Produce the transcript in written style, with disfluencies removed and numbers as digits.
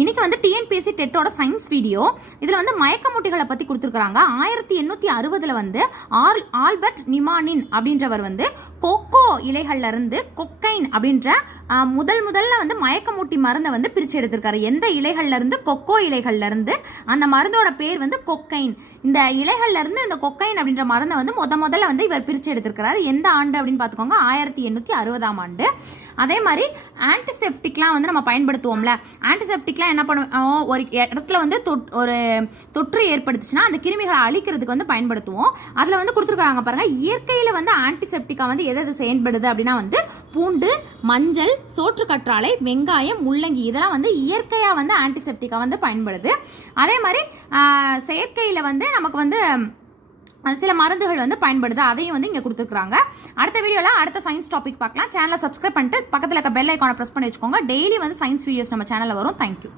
இன்னைக்கு வந்து TNPSC டெட்டோட science video. இதில் வந்து மயக்கமூட்டிகளை பற்றி கொடுத்துருக்குறாங்க. 1860 வந்து ஆல்பர்ட் நிமானின் அப்படின்றவர் வந்து கொக்கோ இலைகள்ல இருந்து கொக்கைன் அப்படின்ற முதல்ல வந்து மயக்கமூட்டி மருந்தை வந்து பிரித்து எடுத்திருக்காரு. எந்த இலைகள்ல இருந்து? கொக்கோ இலைகள்ல இருந்து. அந்த மருந்தோட பேர் வந்து கொக்கைன். இந்த இலைகள்ல இருந்து இந்த கொக்கைன் அப்படின்ற மருந்தை வந்து முதல்ல வந்து இவர் பிரித்து எடுத்திருக்கிறாரு. எந்த ஆண்டு அப்படின்னு பார்த்துக்கோங்க, 1860ஆம் ஆண்டு. அதே மாதிரி ஆன்டிசெப்டிக்லாம் வந்து நம்ம பயன்படுத்துவோம்ல. ஆன்டிசெப்டிக்லாம் என்ன பண்ணுவோம், ஒரு இடத்துல வந்து ஒரு தொற்று ஏற்படுத்துச்சுன்னா அந்த கிருமிகளை அழிக்கிறதுக்கு வந்து பயன்படுத்துவோம். அதில் வந்து கொடுத்துருக்காங்க பாருங்கள், இயற்கையில் வந்து ஆன்டிசெப்டிக்காக வந்து எது செயல்படுது அப்படின்னா வந்து பூண்டு, மஞ்சள், சோற்றுக்கற்றாழை, வெங்காயம், முள்ளங்கி இதெல்லாம் வந்து இயற்கையாக வந்து ஆன்டிசெப்டிக்காக வந்து பயன்படுது. அதே மாதிரி செயற்கையில் வந்து நமக்கு வந்து சில மருந்துகள் வந்து பயன்படுது. அதையும் வந்து இங்கே கொடுத்துருக்காங்க. அடுத்த வீடியோவில் அடுத்த சயின்ஸ் டாபிக் பார்க்கலாம். சேனலை சப்ஸ்கிரைப் பண்ணிட்டு பக்கத்தில் இருக்க பெல் ஐக்கானை ப்ரெஸ் பண்ணி வச்சுக்கோங்க. டெய்லி வந்து சயின்ஸ் வீடியோஸ் நம்ம சேனலில் வரும். தேங்க்யூ.